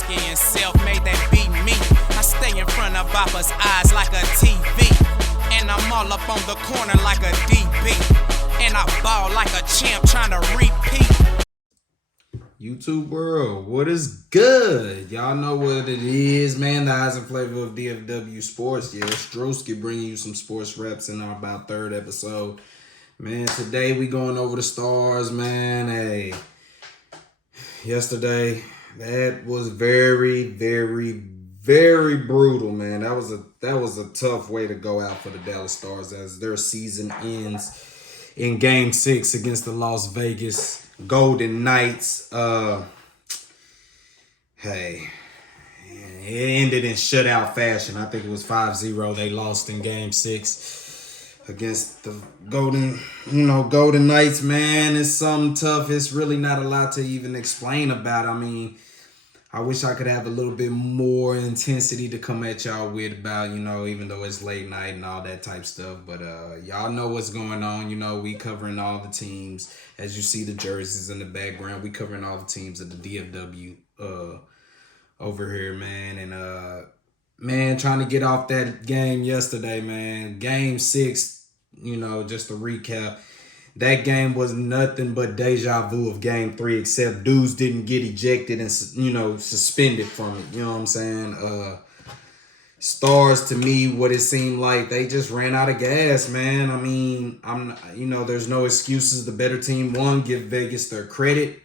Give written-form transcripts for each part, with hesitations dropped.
Strowski and self-made that beat me. I stay in front of Papa's eyes like a TV, and I'm all up on the corner like a DB, and I ball like a champ trying to repeat. YouTube world, what is good? Y'all know what it is, man. The eyes and flavor of DFW Sports. Yeah, Strowski bringing you some sports reps in our about third episode. Man, today we going over the Stars, man. Hey, yesterday, that was very brutal, man. That was a tough way to go out for the Dallas Stars as their season ends in Game 6 against the Las Vegas Golden Knights. Hey, it ended in shutout fashion. I think it was 5-0. They lost in Game 6 against the Golden Knights, man. It's something tough. It's really not a lot to even explain about. I mean, I wish I could have a little bit more intensity to come at y'all with about, even though it's late night and all that type stuff. But y'all know what's going on. We covering all the teams. As you see the jerseys in the background, we covering all the teams of the DFW over here, man. And, man, trying to get off that game yesterday, man. Game 6, just to recap. That game was nothing but deja vu of Game 3, except dudes didn't get ejected and, suspended from it. You know what I'm saying? Stars, to me, what it seemed like, they just ran out of gas, man. I mean, there's no excuses. The better team won. Give Vegas their credit.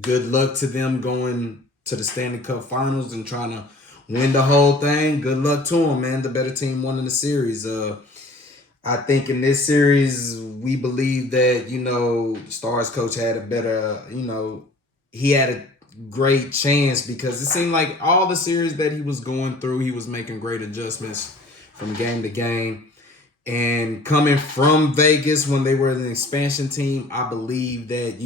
Good luck to them going to the Stanley Cup Finals and trying to win the whole thing. Good luck to them, man. The better team won in the series. I think in this series, we believe that, Stars coach had a better, he had a great chance because it seemed like all the series that he was going through, he was making great adjustments from game to game. And coming from Vegas when they were an expansion team, I believe that,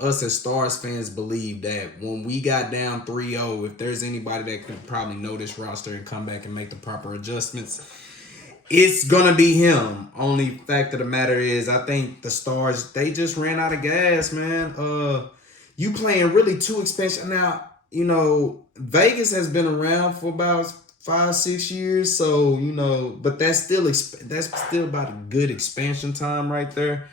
us as Stars fans believe that when we got down 3-0, if there's anybody that could probably know this roster and come back and make the proper adjustments, it's going to be him. Only fact of the matter is, I think the Stars, they just ran out of gas, man. You playing really two expansion. Now, Vegas has been around for about 5-6 years. So, but that's still about a good expansion time right there.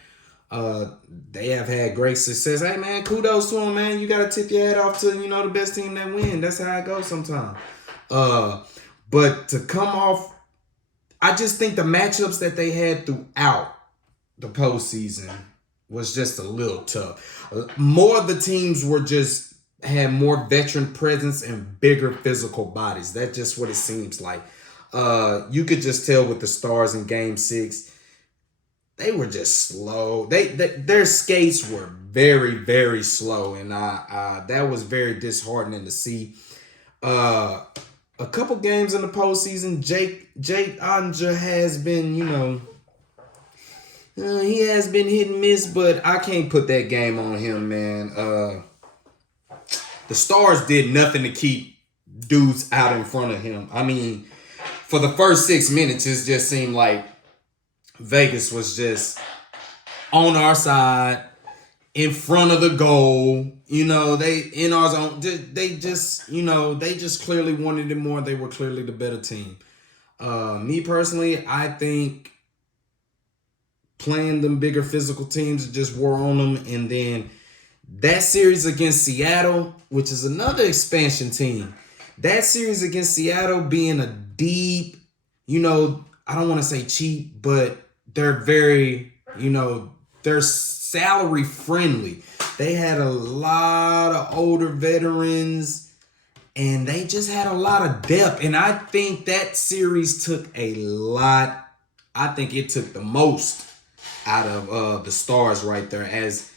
They have had great success. Hey, man, kudos to them, man. You got to tip your hat off to, the best team that win. That's how it goes sometimes. But to come off, I just think the matchups that they had throughout the postseason was just a little tough. More of the teams had more veteran presence and bigger physical bodies. That's just what it seems like. You could just tell with the Stars in Game 6, they were just slow. Their skates were very slow, and that was very disheartening to see. A couple games in the postseason, Jake Ottinger has been, he has been hit and miss, but I can't put that game on him, man. The Stars did nothing to keep dudes out in front of him. I mean, for the first 6 minutes, it just seemed like Vegas was just on our side, in front of the goal. They in our zone. They just clearly wanted it more. They were clearly the better team. Me personally, I think playing them bigger physical teams just wore on them. And then that series against Seattle, which is another expansion team, that series against Seattle being a deep, I don't want to say cheap, but they're very, they're salary friendly. They had a lot of older veterans and they just had a lot of depth. And I think that series took a lot. I think it took the most out of the Stars right there. As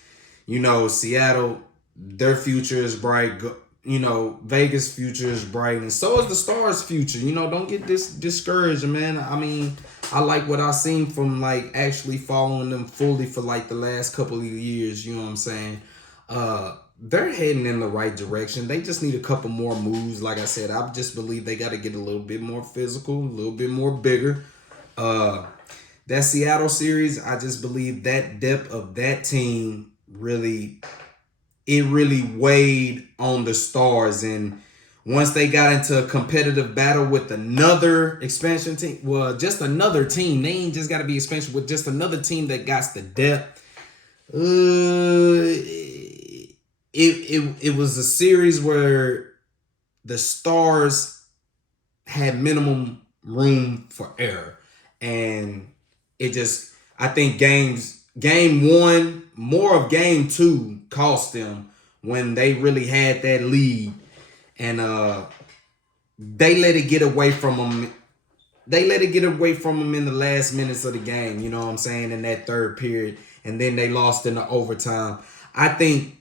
Seattle, their future is bright. Vegas' future is bright, and so is the Stars' future. Don't get discouraged, man. I mean, I like what I've seen from actually following them fully for the last couple of years. You know what I'm saying? They're heading in the right direction. They just need a couple more moves. Like I said, I just believe they got to get a little bit more physical, a little bit more bigger. That Seattle series, I just believe that depth of that team really weighed on the Stars. And once they got into a competitive battle with another expansion team, well, just another team. They ain't just got to be expansion with just another team that got the depth. It was a series where the Stars had minimum room for error, and it just, I think game one, more of game two cost them when they really had that lead, and they let it get away from them. They let it get away from them in the last minutes of the game, you know what I'm saying, in that third period, and then they lost in the overtime. I think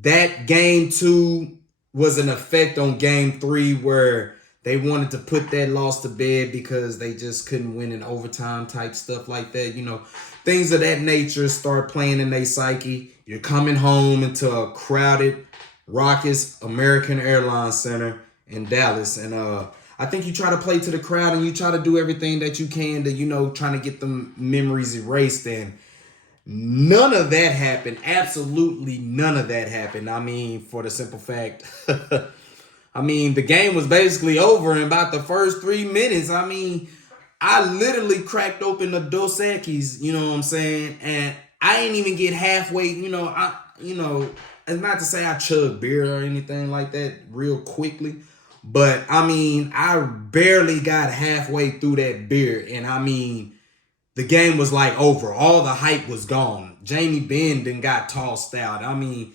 that game two was an effect on game three where they wanted to put that loss to bed because they just couldn't win in overtime type stuff like that. You know, things of that nature start playing in their psyche. You're coming home into a crowded, raucous American Airlines Center in Dallas. And I think you try to play to the crowd and you try to do everything that you can to, you know, trying to get them memories erased. And none of that happened. Absolutely none of that happened. I mean, for the simple fact, I mean, the game was basically over in about the first 3 minutes. I mean, I literally cracked open the Dos Equis, you know what I'm saying? And I ain't even get halfway, it's not to say I chug beer or anything like that real quickly. But, I mean, I barely got halfway through that beer. And, I mean, the game was like over. All the hype was gone. Jamie Benn then got tossed out. I mean,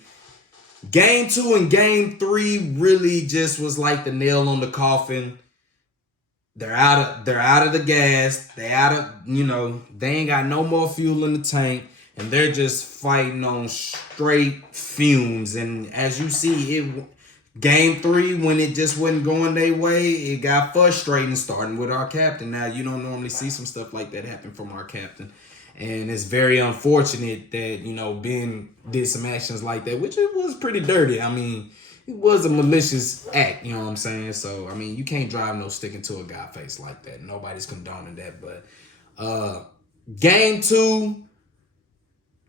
game two and game three really just was like the nail on the coffin. They're out of the gas. They ain't got no more fuel in the tank. And they're just fighting on straight fumes. And as you see, game three, when it just wasn't going their way, it got frustrating, starting with our captain. Now, you don't normally see some stuff like that happen from our captain. And it's very unfortunate that, Ben did some actions like that, which it was pretty dirty. I mean, it was a malicious act, you know what I'm saying? So, I mean, you can't drive no stick into a guy face like that. Nobody's condoning that. But game two,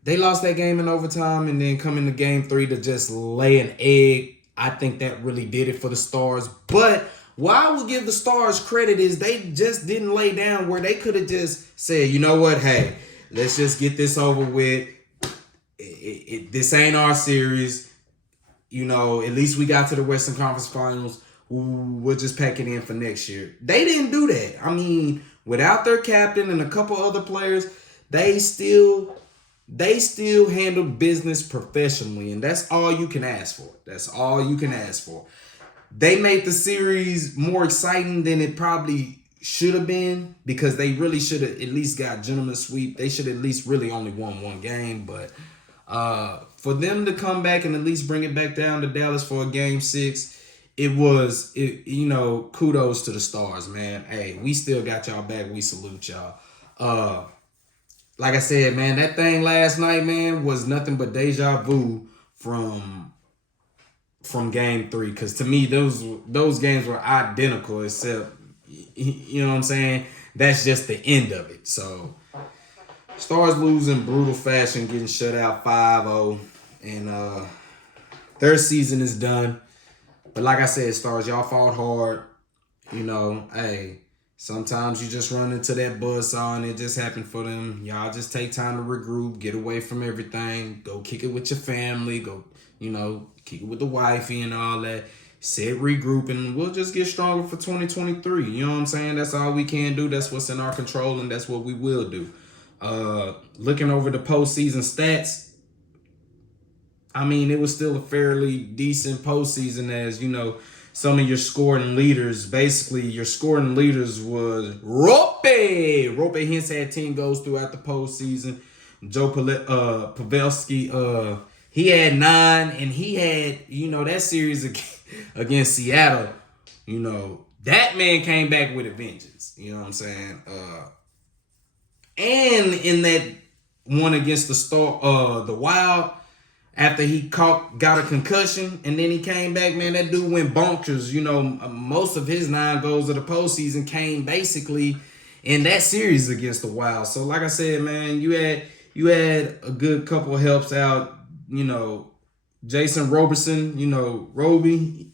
they lost that game in overtime, and then come into game three to just lay an egg. I think that really did it for the Stars. But what I will give the Stars credit is they just didn't lay down where they could have just said, you know what, hey, let's just get this over with. This ain't our series. At least we got to the Western Conference Finals. We'll just pack it in for next year. They didn't do that. I mean, without their captain and a couple other players, they still handled business professionally, and that's all you can ask for. That's all you can ask for. They made the series more exciting than it probably should have been, because they really should have at least got gentleman's sweep. They should at least really only won one game, but for them to come back and at least bring it back down to Dallas for a game six, kudos to the Stars, man. Hey, we still got y'all back. We salute y'all. Like I said, man, that thing last night, man, was nothing but deja vu from game three. Because to me, those games were identical, except, you know what I'm saying? That's just the end of it. So, Stars lose in brutal fashion, getting shut out 5-0. And their season is done. But like I said, Stars, y'all fought hard. Hey, sometimes you just run into that buzzsaw and it just happened for them. Y'all just take time to regroup, get away from everything, go kick it with your family, go, kick it with the wifey and all that. Sit, regroup, and we'll just get stronger for 2023. You know what I'm saying? That's all we can do. That's what's in our control, and that's what we will do. Looking over the postseason stats, I mean, it was still a fairly decent postseason, as, some of your scoring leaders, basically your scoring leaders was Rope. Rope Hintz had 10 goals throughout the postseason. Joe Pavelski, he had 9, and he had, that series against Seattle, that man came back with a vengeance. You know what I'm saying? And in that one against the Wild, after he got a concussion, and then he came back, man, that dude went bonkers. Most of his 9 goals of the postseason came basically in that series against the Wild. So, like I said, man, you had a good couple of helps out. Jason Robertson, Roby,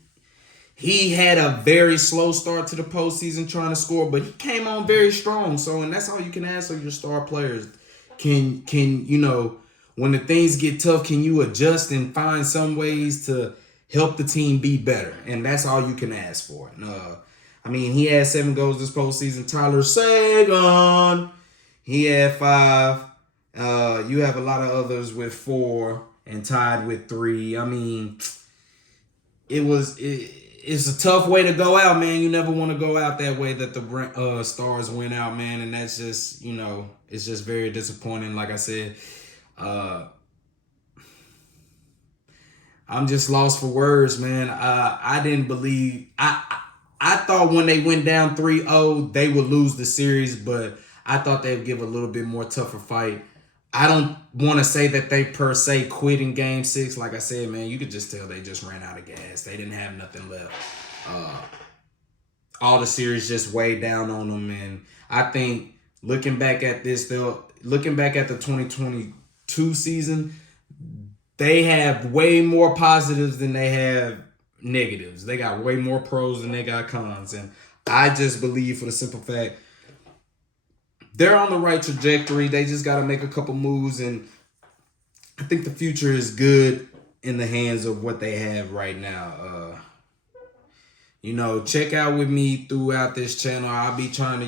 he had a very slow start to the postseason trying to score, but he came on very strong. So, and that's all you can ask of your star players. Can when the things get tough, can you adjust and find some ways to help the team be better? And that's all you can ask for. And, he had 7 goals this postseason. Tyler Seguin, he had 5. You have a lot of others with 4 and tied with 3. It's a tough way to go out, man. You never want to go out that way that the Stars went out, man. And that's just, it's just very disappointing. Like I said, I'm just lost for words, man. I didn't believe I thought when they went down 3-0, they would lose the series, but I thought they'd give a little bit more tougher fight. I don't want to say that they per se quit in Game 6. Like I said, man, you could just tell they just ran out of gas. They didn't have nothing left. All the series just weighed down on them, and I think looking back at the 2022 season, they have way more positives than they have negatives. They got way more pros than they got cons. And I just believe, for the simple fact, they're on the right trajectory. They just got to make a couple moves. And I think the future is good in the hands of what they have right now. Check out with me throughout this channel. I'll be trying to,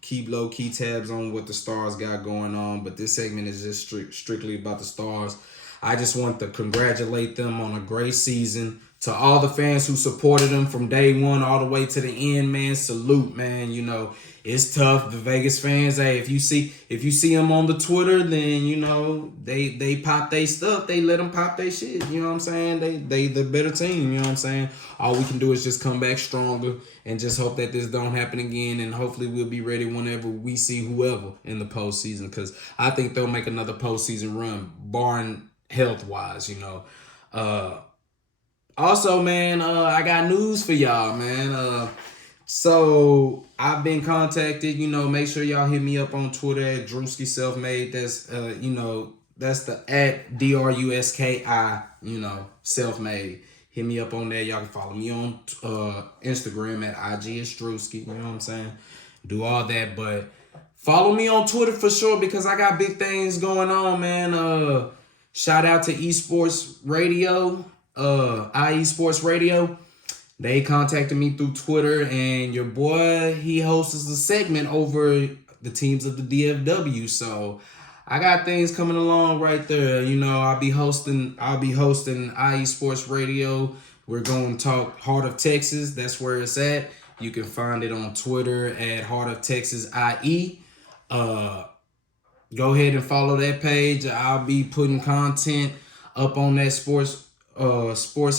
keep low-key tabs on what the Stars got going on. But this segment is just strictly about the Stars. I just want to congratulate them on a great season. To all the fans who supported them from day one all the way to the end, man, salute, man. It's tough. The Vegas fans, hey, if you see them on the Twitter, then, they pop their stuff. They let them pop their shit. You know what I'm saying? They the better team. You know what I'm saying? All we can do is just come back stronger and just hope that this don't happen again. And hopefully we'll be ready whenever we see whoever in the postseason, because I think they'll make another postseason run, barring health-wise, Also, man, I got news for y'all, man. So I've been contacted. Make sure y'all hit me up on Twitter at Drewski Selfmade. That's that's the at DRUSKI. Selfmade. Hit me up on there. Y'all can follow me on Instagram at IG as Drewski. You know what I'm saying? Do all that, but follow me on Twitter for sure, because I got big things going on, man. Shout out to Esports Radio. IE Sports Radio. They contacted me through Twitter, and your boy, he hosts a segment over the teams of the DFW. So I got things coming along right there. I'll be hosting IE Sports Radio. We're going to talk Heart of Texas. That's where it's at. You can find it on Twitter at Heart of Texas IE. Go ahead and follow that page. I'll be putting content up on that sports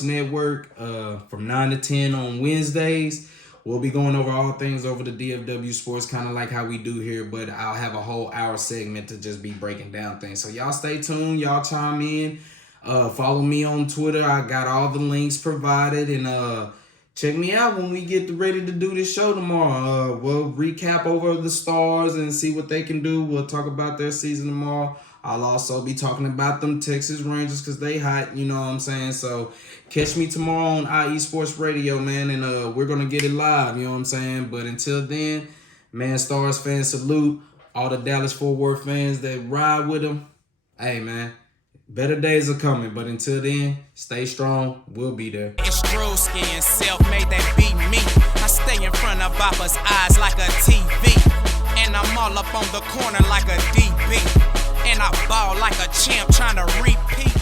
network from 9 to 10 on Wednesdays. We'll be going over all things over the DFW sports, kind of like how we do here, but I'll have a whole hour segment to just be breaking down things. So y'all stay tuned. Y'all chime in. Follow me on Twitter. I got all the links provided, and check me out when we get ready to do this show tomorrow. We'll recap over the Stars and see what they can do. We'll talk about their season tomorrow. I'll also be talking about them Texas Rangers because they hot, you know what I'm saying? So catch me tomorrow on IE Sports Radio, man, and we're going to get it live, you know what I'm saying? But until then, man, Stars fans, salute. All the Dallas-Fort Worth fans that ride with them, hey, man, better days are coming. But until then, stay strong. We'll be there. It's Drewski and Self-Made that beat me. I stay in front of Papa's eyes like a TV. And I'm all up on the corner like a DB. And I ball like a champ trying to repeat.